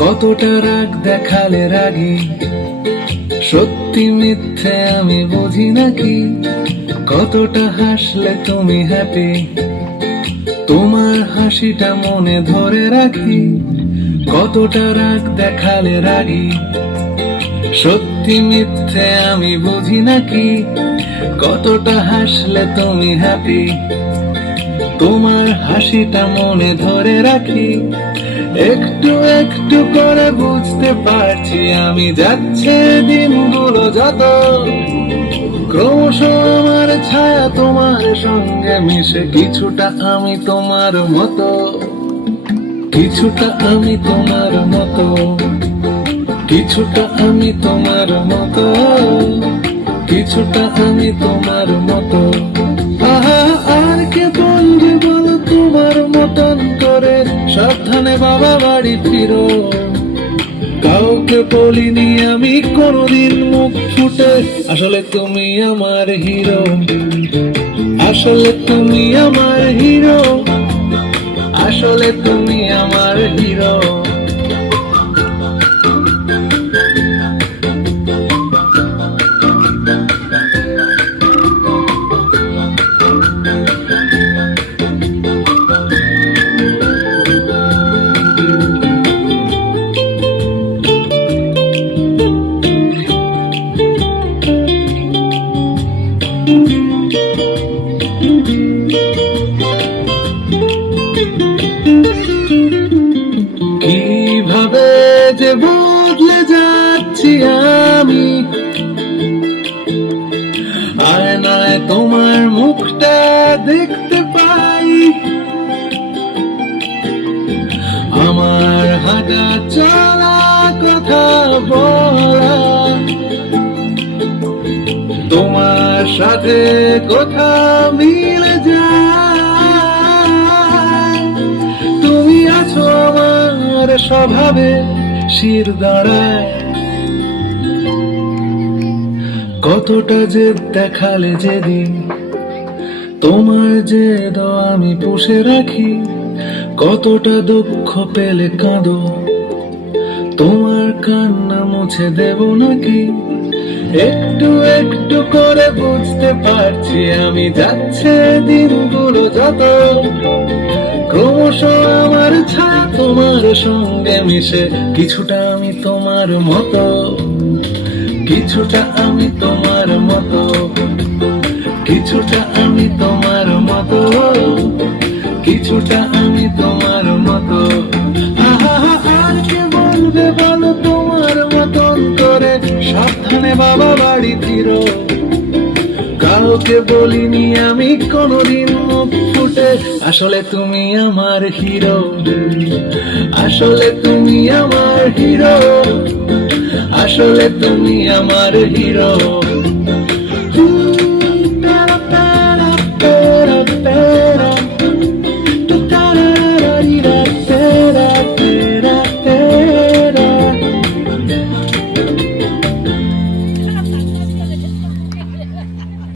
কতটা রাগ দেখালে রাগি, সত্যি মিথ্যে আমি বুঝি নাকি। কতটা হাসলে তুমি হ্যাপি, তোমার হাসিটা মনে ধরে রাখি। কতটা রাগ দেখালে রাগি, সত্যি মিথ্যে আমি বুঝি নাকি। কতটা হাসলে তুমি হ্যাপি, তোমার হাসিটা মনে ধরে রাখি। একটু একটু করে বুঝতে পারছি আমি, যাচ্ছে দিনগুলো যত, ক্রমশ আমার ছায়া তোমার সঙ্গে মিশে। কিছুটা আমি তোমার মতো, কিছুটা আমি তোমার মতো, কিছুটা আমি তোমার মতো, কিছুটা আমি তোমার মতো। আহা, আর কে বলবে বলো তোমার মতন করে, সাবধানে বাবা বাড়ি ফিরো। কাউকে বলিনি আমি কোনদিন মুখ ফুটে, আসলে তুমি আমার হিরো, আসলে তুমি আমার হিরো, আসলে তুমি আমার হিরো। কিভাবে যে বদলে যাচ্ছি আমি, আয়নায় তোমার মুখটা দেখতে পাই। আমার হাঁটা চলা কথা বলা, তোমার সাথে কথা মিলে যায়। তুমি আছো আমার স্বভাবে শির দাঁড়ায়। কতটা জেদ দেখালে যেদিন, তোমার জেদ আমি পুষে রাখি। কতটা দুঃখ পেলে কাঁদো, তোমার কান্না মুছে দেব নাকি। একটু একটু করে বুঝতে পারছি আমি, যাচ্ছে দিনগুলো যত, ক্রমশ আমার ছায়া তোমার সঙ্গে মিশে। কিছুটা আমি তোমার মতো, কিছুটা আমি তোমার মতো, কিছুটা আমি তোমার মতো, কিছুটা আমি তোমার মতো। আহা, আর কে বলবে বলো তোমার মতন করে, সাবধানে বাবা বাড়ি ফিরো। কাউকে বলিনি আমি কোনদিন মুখ ফুটে, আসলে তুমি আমার হিরো, আসলে তুমি আমার হিরো, আসলে তুমি আমার হিরো।